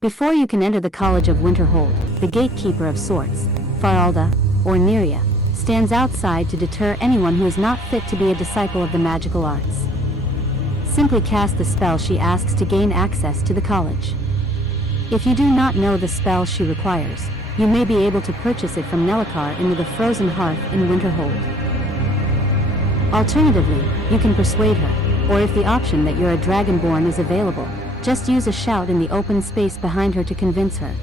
Before you can enter the College of Winterhold, the gatekeeper of sorts, Faralda, or Neria, stands outside to deter anyone who is not fit to be a disciple of the magical arts. Simply cast the spell she asks to gain access to the college. If you do not know the spell she requires, you may be able to purchase it from Nelikar in the Frozen Hearth in Winterhold. Alternatively, you can persuade her, or if the option that you're a dragonborn is available, just use a shout in the open space behind her to convince her.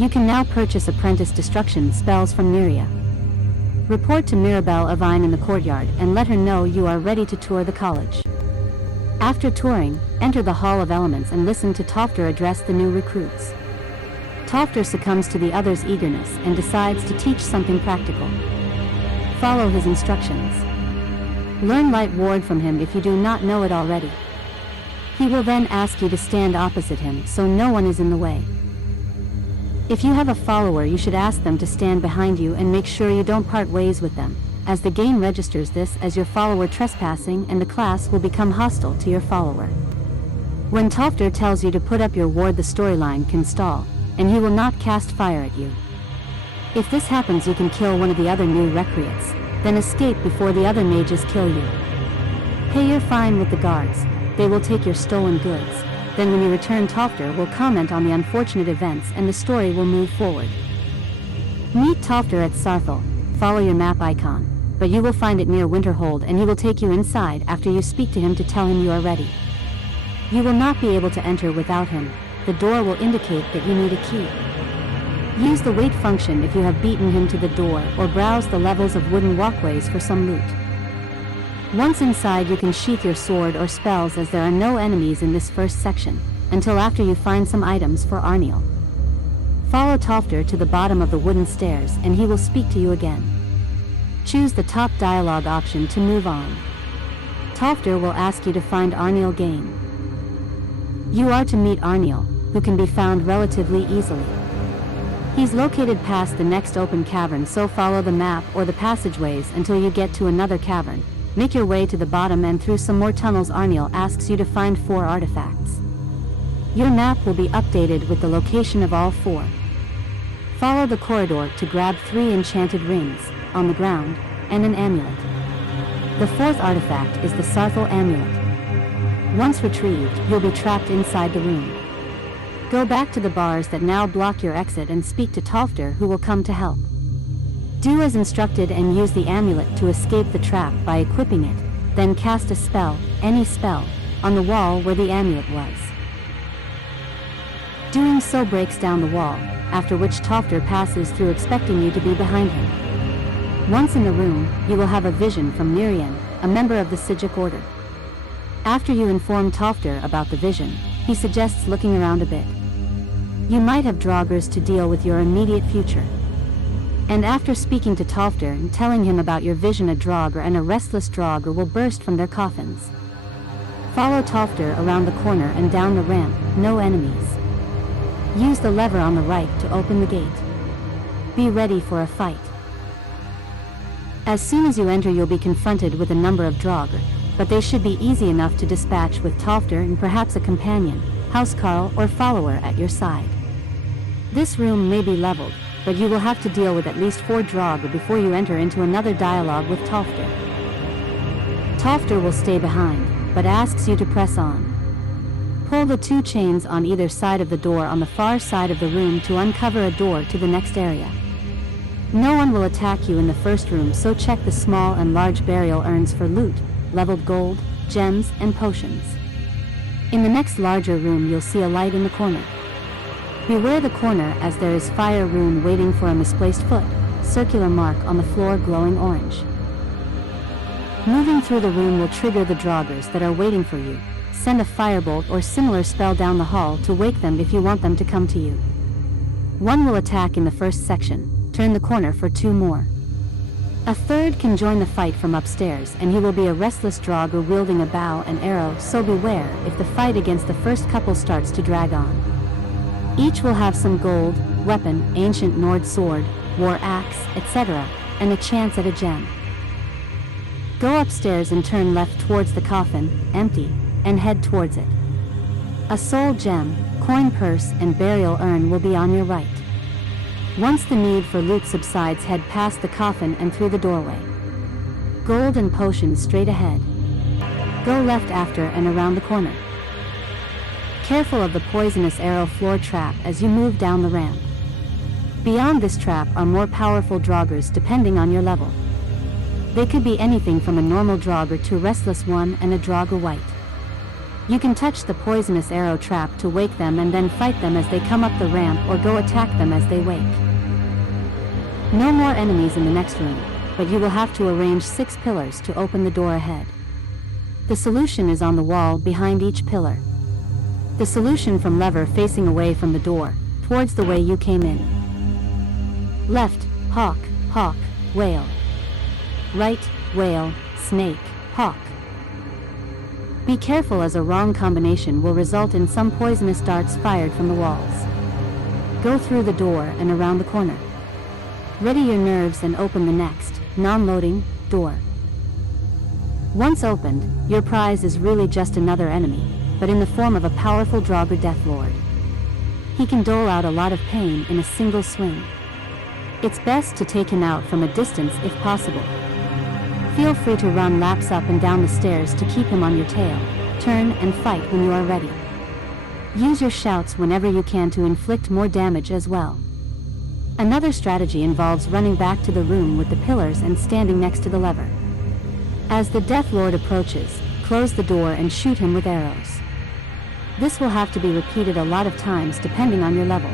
You can now purchase Apprentice Destruction spells from Neria. Report to Mirabelle Avine in the courtyard and let her know you are ready to tour the college. After touring, enter the Hall of Elements and listen to Tofter address the new recruits. Tofter succumbs to the others' eagerness and decides to teach something practical. Follow his instructions. Learn Light Ward from him if you do not know it already. He will then ask you to stand opposite him so no one is in the way. If you have a follower, you should ask them to stand behind you and make sure you don't part ways with them, as the game registers this as your follower trespassing and the class will become hostile to your follower. When Tofter tells you to put up your ward, the storyline can stall, and he will not cast fire at you. If this happens, you can kill one of the other new recreates, then escape before the other mages kill you. Pay your fine with the guards. They will take your stolen goods. Then when you return, Tofter will comment on the unfortunate events and the story will move forward. Meet Tofter at Sarthal. Follow your map icon, but you will find it near Winterhold and he will take you inside after you speak to him to tell him you are ready. You will not be able to enter without him. The door will indicate that you need a key. Use the wait function if you have beaten him to the door, or browse the levels of wooden walkways for some loot. Once inside, you can sheath your sword or spells, as there are no enemies in this first section, until after you find some items for Arniel. Follow Tofter to the bottom of the wooden stairs and he will speak to you again. Choose the top dialogue option to move on. Tofter will ask you to find Arniel Gain. You are to meet Arniel, who can be found relatively easily. He's located past the next open cavern, so follow the map or the passageways until you get to another cavern. Make your way to the bottom and through some more tunnels. Arniel asks you to find 4 artifacts. Your map will be updated with the location of all 4. Follow the corridor to grab 3 enchanted rings, on the ground, and an amulet. The 4th artifact is the Sarthal amulet. Once retrieved, you'll be trapped inside the room. Go back to the bars that now block your exit and speak to Tofter, who will come to help. Do as instructed and use the amulet to escape the trap by equipping it, then cast a spell, any spell, on the wall where the amulet was. Doing so breaks down the wall, after which Tofter passes through, expecting you to be behind him. Once in the room, you will have a vision from Nirian, a member of the Sijic Order. After you inform Tofter about the vision, he suggests looking around a bit. You might have draugrs to deal with your immediate future. And after speaking to Tofter and telling him about your vision, a draugr and a restless draugr will burst from their coffins. Follow Tofter around the corner and down the ramp, no enemies. Use the lever on the right to open the gate. Be ready for a fight. As soon as you enter, you'll be confronted with a number of draugr, but they should be easy enough to dispatch with Tofter and perhaps a companion, housecarl or follower at your side. This room may be leveled, but you will have to deal with at least 4 draugr before you enter into another dialogue with Tofter. Tofter will stay behind, but asks you to press on. Pull the 2 chains on either side of the door on the far side of the room to uncover a door to the next area. No one will attack you in the first room, so check the small and large burial urns for loot, leveled gold, gems, and potions. In the next larger room, you'll see a light in the corner. Beware the corner, as there is fire rune waiting for a misplaced foot, circular mark on the floor glowing orange. Moving through the room will trigger the draugrs that are waiting for you. Send a firebolt or similar spell down the hall to wake them if you want them to come to you. 1 will attack in the first section. Turn the corner for 2 more. A 3rd can join the fight from upstairs, and he will be a restless draugr wielding a bow and arrow, so beware if the fight against the first couple starts to drag on. Each will have some gold, weapon, ancient Nord sword, war axe, etc., and a chance at a gem. Go upstairs and turn left towards the coffin, empty, and head towards it. A soul gem, coin purse and burial urn will be on your right. Once the need for loot subsides, head past the coffin and through the doorway. Gold and potions straight ahead. Go left after and around the corner. Careful of the poisonous arrow floor trap as you move down the ramp. Beyond this trap are more powerful draugrs depending on your level. They could be anything from a normal draugr to a restless one and a draugr white. You can touch the poisonous arrow trap to wake them and then fight them as they come up the ramp, or go attack them as they wake. No more enemies in the next room, but you will have to arrange 6 pillars to open the door ahead. The solution is on the wall behind each pillar. The solution from lever facing away from the door, towards the way you came in. Left, hawk, hawk, whale. Right, whale, snake, hawk. Be careful, as a wrong combination will result in some poisonous darts fired from the walls. Go through the door and around the corner. Ready your nerves and open the next, non-loading, door. Once opened, your prize is really just another enemy, but in the form of a powerful draugr deathlord. He can dole out a lot of pain in a single swing. It's best to take him out from a distance if possible. Feel free to run laps up and down the stairs to keep him on your tail. Turn and fight when you are ready. Use your shouts whenever you can to inflict more damage as well. Another strategy involves running back to the room with the pillars and standing next to the lever. As the Deathlord approaches, close the door and shoot him with arrows. This will have to be repeated a lot of times depending on your level.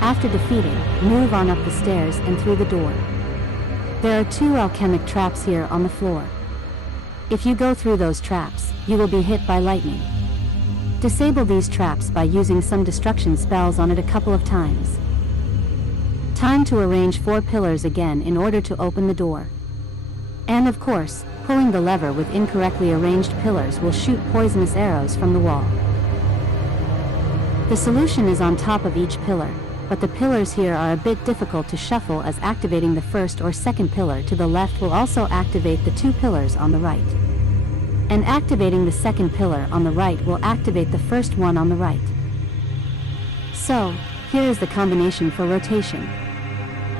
After defeating, move on up the stairs and through the door. There are 2 alchemic traps here on the floor. If you go through those traps, you will be hit by lightning. Disable these traps by using some destruction spells on it a couple of times. Time to arrange 4 pillars again in order to open the door. And of course, pulling the lever with incorrectly arranged pillars will shoot poisonous arrows from the wall. The solution is on top of each pillar, but the pillars here are a bit difficult to shuffle, as activating the first or second pillar to the left will also activate the 2 pillars on the right. And activating the second pillar on the right will activate the first one on the right. So, here is the combination for rotation.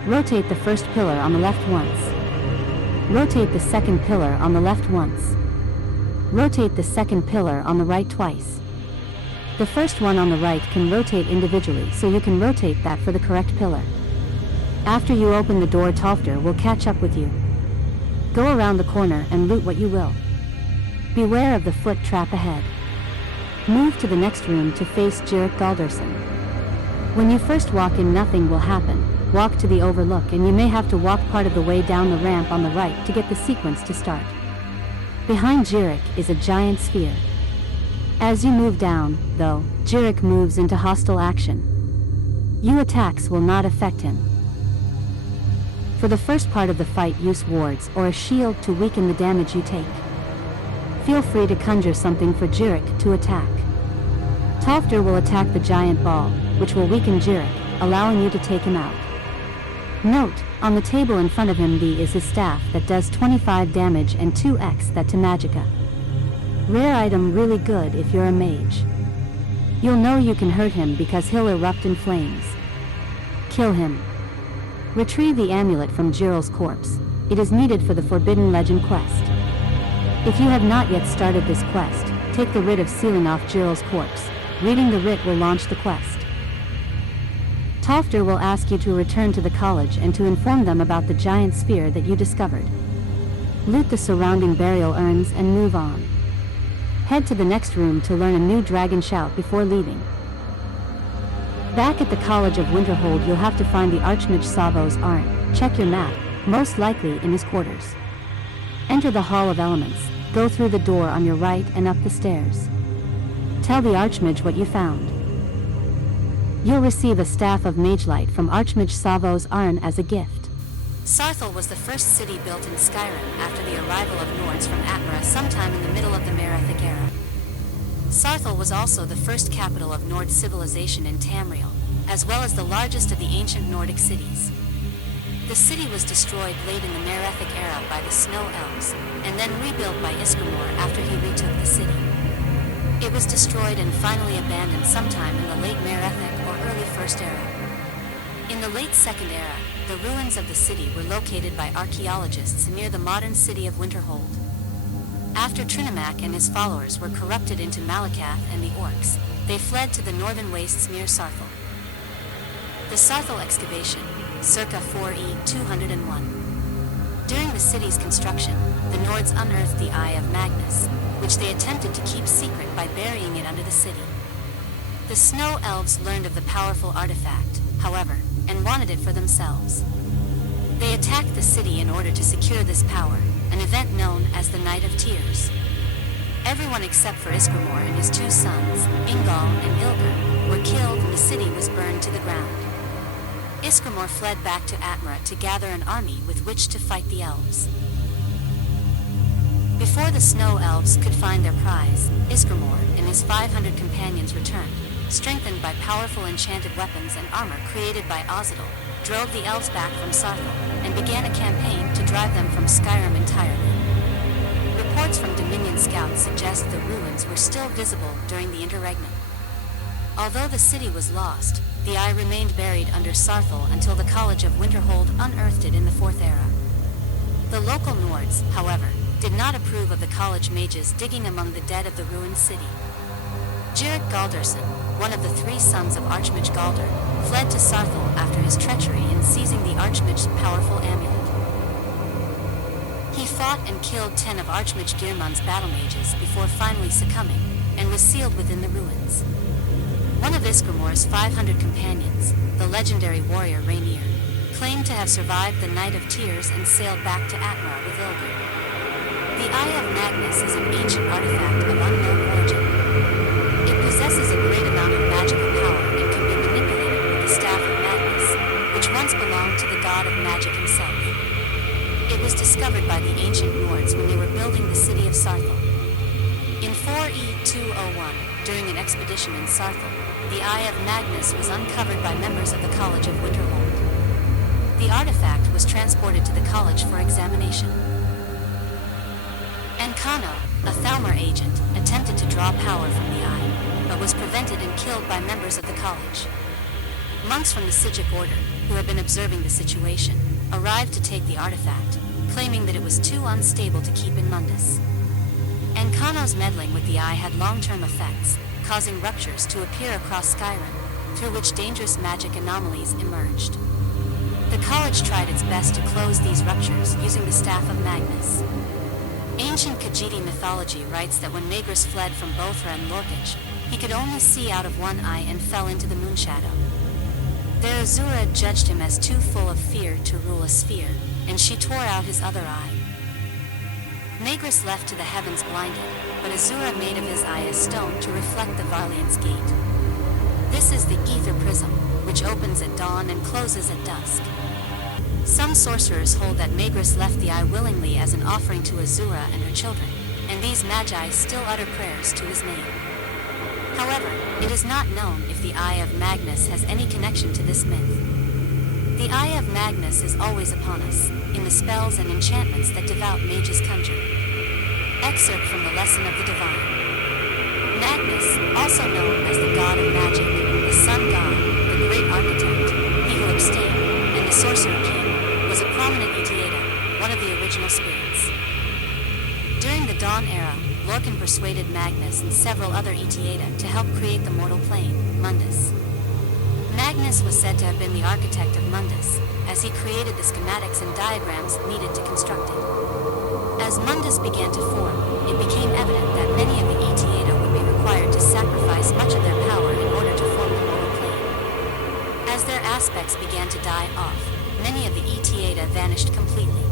Rotate the first pillar on the left once. Rotate the second pillar on the left once. Rotate the second pillar on the right twice. The first one on the right can rotate individually, so you can rotate that for the correct pillar. After you open the door, Tolfter will catch up with you. Go around the corner and loot what you will. Beware of the foot trap ahead. Move to the next room to face Jirik Galderson. When you first walk in, nothing will happen. Walk to the overlook and you may have to walk part of the way down the ramp on the right to get the sequence to start. Behind Jirik is a giant sphere. As you move down, though, Jirik moves into hostile action. You attacks will not affect him. For the first part of the fight, use wards or a shield to weaken the damage you take. Feel free to conjure something for Jirik to attack. Tolfter will attack the giant ball, which will weaken Jirik, allowing you to take him out. Note, on the table in front of him is his staff that does 25 damage and 2x that to magicka. Rare item, really good if you're a mage. You'll know you can hurt him because he'll erupt in flames. Kill him. Retrieve the amulet from Jiril's corpse. It is needed for the Forbidden Legend quest. If you have not yet started this quest, take the writ of sealing off Jiril's corpse. Reading the writ will launch the quest. Tolfter will ask you to return to the college and to inform them about the giant sphere that you discovered. Loot the surrounding burial urns and move on. Head to the next room to learn a new dragon shout before leaving. Back at the College of Winterhold, you'll have to find the Archmage Savos Arn. Check your map, most likely in his quarters. Enter the Hall of Elements, go through the door on your right and up the stairs. Tell the Archmage what you found. You'll receive a Staff of Magelight from Archmage Savos Arn as a gift. Sarthal was the first city built in Skyrim after the arrival of Nords from Atmara sometime in the middle of the Merethic era. Sarthal was also the first capital of Nord civilization in Tamriel, as well as the largest of the ancient Nordic cities. The city was destroyed late in the Merethic era by the Snow Elves, and then rebuilt by Isgramor after he retook the city. It was destroyed and finally abandoned sometime in the late Merethic or early First Era. In the late Second Era, the ruins of the city were located by archaeologists near the modern city of Winterhold. After Trinimac and his followers were corrupted into Malakath and the Orcs, they fled to the northern wastes near Sarthal. The Sarthal excavation, circa 4E 201. During the city's construction, the Nords unearthed the Eye of Magnus, which they attempted to keep secret by burying it under the city. The Snow Elves learned of the powerful artifact, however, and wanted it for themselves. They attacked the city in order to secure this power, an event known as the Night of Tears. Everyone except for Isgramor and his two sons, Ingal and Ilgur, were killed and the city was burned to the ground. Isgramor fled back to Atmara to gather an army with which to fight the elves. Before the Snow Elves could find their prize, Isgramor and his 500 companions returned, strengthened by powerful enchanted weapons and armor created by Ozidal, drove the elves back from Sarthal, and began a campaign to drive them from Skyrim entirely. Reports from Dominion scouts suggest the ruins were still visible during the interregnum. Although the city was lost, the Eye remained buried under Sarthal until the College of Winterhold unearthed it in the Fourth Era. The local Nords, however, did not approve of the college mages digging among the dead of the ruined city. Jirik Galderson, one of the three sons of Archmage Galder, fled to Sarthal after his treachery in seizing the Archmage's powerful amulet. He fought and killed 10 of Archmage Girmund's battle mages before finally succumbing, and was sealed within the ruins. One of Isgramor's 500 companions, the legendary warrior Rainier, claimed to have survived the Night of Tears and sailed back to Atmara with Ilgur. The Eye of Magnus is an ancient artifact of unknown origin. It possesses a great amount of magical power and can be manipulated with the Staff of Magnus, which once belonged to the god of magic himself. It was discovered by the ancient Nords when they were building the city of Sarthal. In 4E 201, during an expedition in Sarthal, the Eye of Magnus was uncovered by members of the College of Winterhold. The artifact was transported to the college for examination. Ankano, a Thalmor agent, attempted to draw power from the Eye, but was prevented and killed by members of the college. Monks from the Sijic Order, who had been observing the situation, arrived to take the artifact, claiming that it was too unstable to keep in Mundus. Ankano's meddling with the Eye had long-term effects, causing ruptures to appear across Skyrim, through which dangerous magic anomalies emerged. The college tried its best to close these ruptures using the Staff of Magnus. Ancient Khajiit mythology writes that when Magrus fled from Bothra and Lorkach, he could only see out of one eye and fell into the Moonshadow. Their Azura judged him as too full of fear to rule a sphere, and she tore out his other eye. Magrus left to the heavens blinded, but Azura made of his eye a stone to reflect the Varlian's gate. This is the Ether Prism, which opens at dawn and closes at dusk. Some sorcerers hold that Magrus left the eye willingly as an offering to Azura and her children, and these magi still utter prayers to his name. However, it is not known if the Eye of Magnus has any connection to this myth. The Eye of Magnus is always upon us, in the spells and enchantments that devout mages conjure. Excerpt from the Lesson of the Divine. Magnus, also known as the God of Magic, the Sun God, the Great Architect, he who abstained, and the Sorcerer King, was a prominent Itiada, one of the original spirits. During the Dawn Era, Lorcan persuaded Magnus and several other Itiada to help create the mortal plane, Mundus. Magnus was said to have been the architect of Mundus, as he created the schematics and diagrams needed to construct it. As Mundus began to form, it became evident that many of the Itiada would be required to sacrifice much of their power in order to form the mortal plane. As their aspects began to die off, many of the Itiada vanished completely.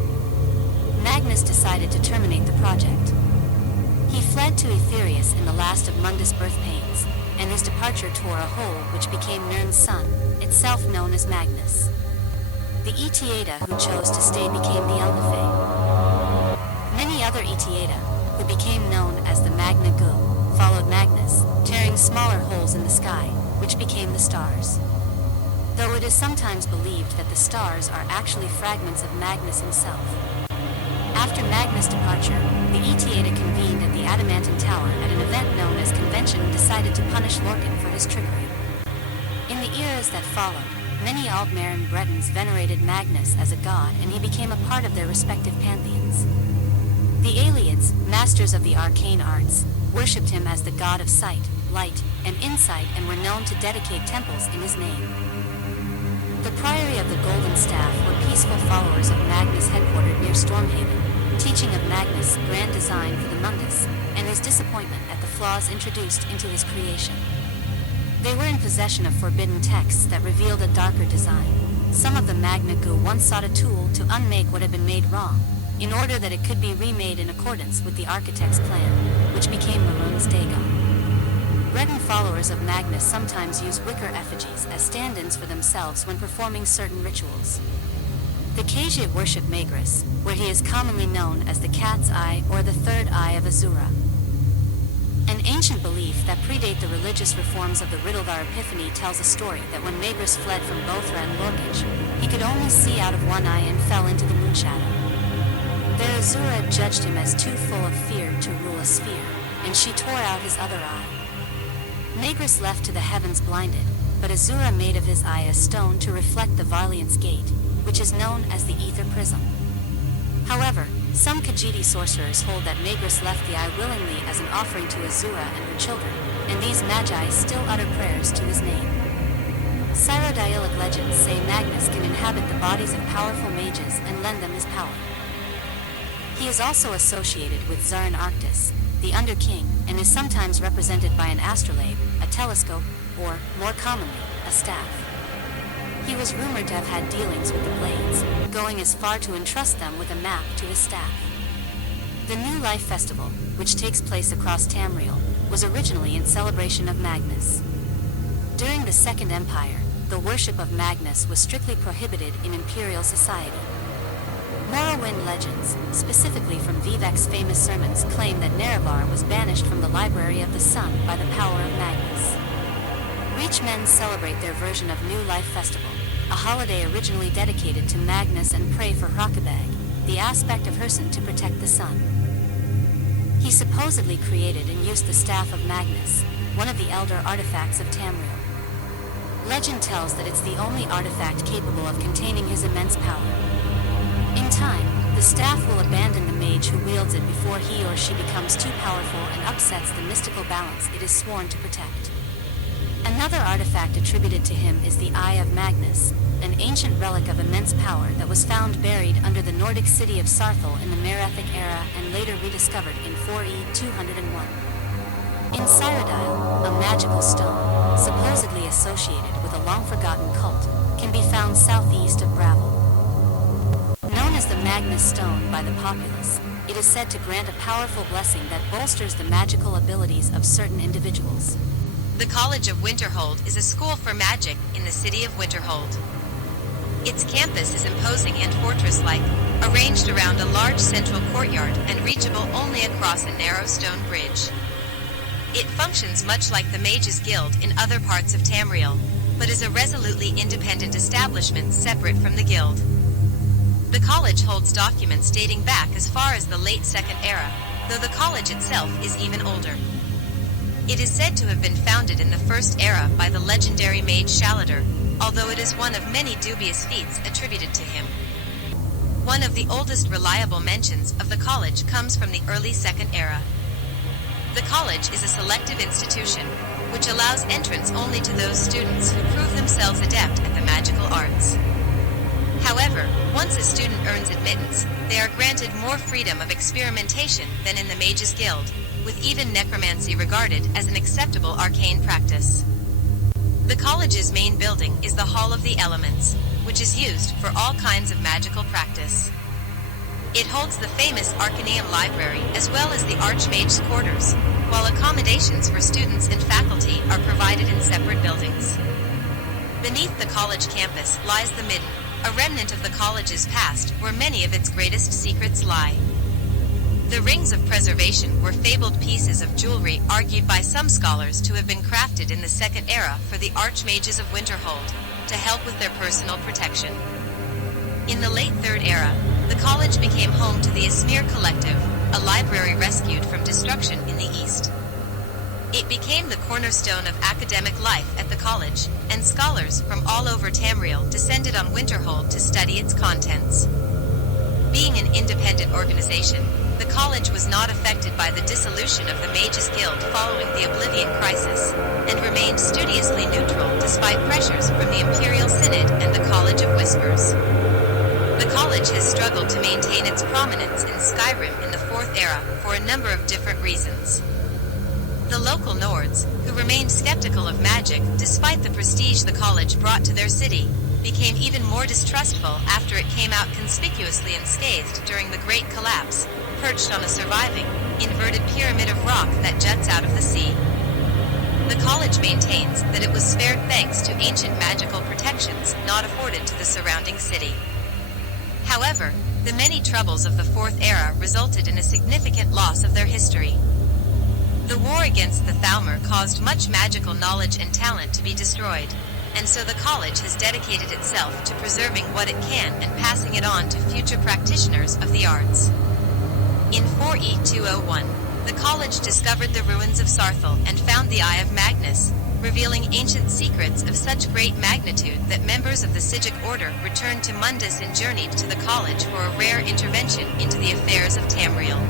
Magnus decided to terminate the project. He fled to Aetherius in the last of Mundus' birth pains, and his departure tore a hole which became Nirn's son, itself known as Magnus. The Itiada who chose to stay became the Elnifei. Many other Itiada, who became known as the Magna Gu, followed Magnus, tearing smaller holes in the sky, which became the stars. Though it is sometimes believed that the stars are actually fragments of Magnus himself. After Magnus' departure, the Etiata convened at the Adamantine Tower at an event known as Convention and decided to punish Lorcan for his trickery. In the eras that followed, many Aldmerian Bretons venerated Magnus as a god, and he became a part of their respective pantheons. The Aelids, masters of the arcane arts, worshipped him as the god of sight, light, and insight, and were known to dedicate temples in his name. The Priory of the Golden Staff were peaceful followers of Magnus headquartered near Stormhaven, teaching of Magnus' grand design for the Mundus, and his disappointment at the flaws introduced into his creation. They were in possession of forbidden texts that revealed a darker design. Some of the Magna Gu once sought a tool to unmake what had been made wrong, in order that it could be remade in accordance with the architect's plan, which became Maroon's Dagon. Breton followers of Magnus sometimes use wicker effigies as stand-ins for themselves when performing certain rituals. The Khajiit worship Magrus, where he is commonly known as the Cat's Eye or the Third Eye of Azura. An ancient belief that predate the religious reforms of the Riddledar Epiphany tells a story that when Magrus fled from Bothra and Lorcage, he could only see out of one eye and fell into the moonshadow. There Azura judged him as too full of fear to rule a sphere, and she tore out his other eye. Magrus left to the heavens blinded, but Azura made of his eye a stone to reflect the Varlian's gate, which is known as the Ether Prism. However, some Khajiit sorcerers hold that Magrus left the eye willingly as an offering to Azura and her children, and these magi still utter prayers to his name. Syro-Dailic legends say Magnus can inhabit the bodies of powerful mages and lend them his power. He is also associated with Zarin Arctis, the Under-King, and is sometimes represented by an astrolabe, a telescope, or, more commonly, a staff. He was rumored to have had dealings with the Blades, going as far to entrust them with a map to his staff. The New Life Festival, which takes place across Tamriel, was originally in celebration of Magnus. During the Second Empire, the worship of Magnus was strictly prohibited in imperial society. Morrowind legends, specifically from Vivek's famous sermons, claim that Nerevar was banished from the Library of the Sun by the power of Magnus. Reachmen celebrate their version of New Life Festival, a holiday originally dedicated to Magnus, and pray for Hrakabeg, the aspect of Herson, to protect the sun. He supposedly created and used the Staff of Magnus, one of the elder artifacts of Tamriel. Legend tells that it's the only artifact capable of containing his immense power. In time, the staff will abandon the mage who wields it before he or she becomes too powerful and upsets the mystical balance it is sworn to protect. Another artifact attributed to him is the Eye of Magnus, an ancient relic of immense power that was found buried under the Nordic city of Sarthal in the Merethic era and later rediscovered in 4E 201. In Cyrodiil, a magical stone, supposedly associated with a long-forgotten cult, can be found southeast of Bravel. Known as the Magnus Stone by the populace, it is said to grant a powerful blessing that bolsters the magical abilities of certain individuals. The College of Winterhold is a school for magic in the city of Winterhold. Its campus is imposing and fortress-like, arranged around a large central courtyard and reachable only across a narrow stone bridge. It functions much like the Mages Guild in other parts of Tamriel, but is a resolutely independent establishment separate from the guild. The college holds documents dating back as far as the late Second Era, though the college itself is even older. It is said to have been founded in the First Era by the legendary mage Shaladar, although it is one of many dubious feats attributed to him. One of the oldest reliable mentions of the college comes from the early Second Era. The college is a selective institution, which allows entrance only to those students who prove themselves adept at the magical arts. However, once a student earns admittance, they are granted more freedom of experimentation than in the Mages Guild, with even necromancy regarded as an acceptable arcane practice. The college's main building is the Hall of the Elements, which is used for all kinds of magical practice. It holds the famous Arcaneum Library as well as the Archmage's quarters, while accommodations for students and faculty are provided in separate buildings. Beneath the college campus lies the Midden, a remnant of the college's past where many of its greatest secrets lie. The Rings of Preservation were fabled pieces of jewelry argued by some scholars to have been crafted in the Second Era for the Archmages of Winterhold, to help with their personal protection. In the late Third Era, the college became home to the Esmir Collective, a library rescued from destruction in the East. It became the cornerstone of academic life at the college, and scholars from all over Tamriel descended on Winterhold to study its contents. Being an independent organization, the college was not affected by the dissolution of the Mages Guild following the Oblivion Crisis, and remained studiously neutral despite pressures from the Imperial Synod and the College of Whispers. The college has struggled to maintain its prominence in Skyrim in the Fourth Era for a number of different reasons. The local Nords, who remained skeptical of magic despite the prestige the college brought to their city, became even more distrustful after it came out conspicuously unscathed during the Great Collapse, perched on a surviving, inverted pyramid of rock that juts out of the sea. The college maintains that it was spared thanks to ancient magical protections not afforded to the surrounding city. However, the many troubles of the Fourth Era resulted in a significant loss of their history. The war against the Thalmor caused much magical knowledge and talent to be destroyed, and so the college has dedicated itself to preserving what it can and passing it on to future practitioners of the arts. In 4E201, the college discovered the ruins of Sarthal and found the Eye of Magnus, revealing ancient secrets of such great magnitude that members of the Sigic Order returned to Mundus and journeyed to the college for a rare intervention into the affairs of Tamriel.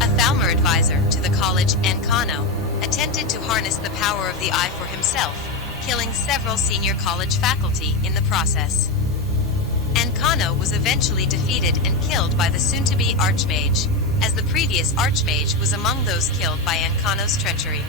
A Thalmor advisor to the college, Ankano, attempted to harness the power of the Eye for himself, killing several senior college faculty in the process. Ankano was eventually defeated and killed by the soon-to-be Archmage, as the previous Archmage was among those killed by Ankano's treachery.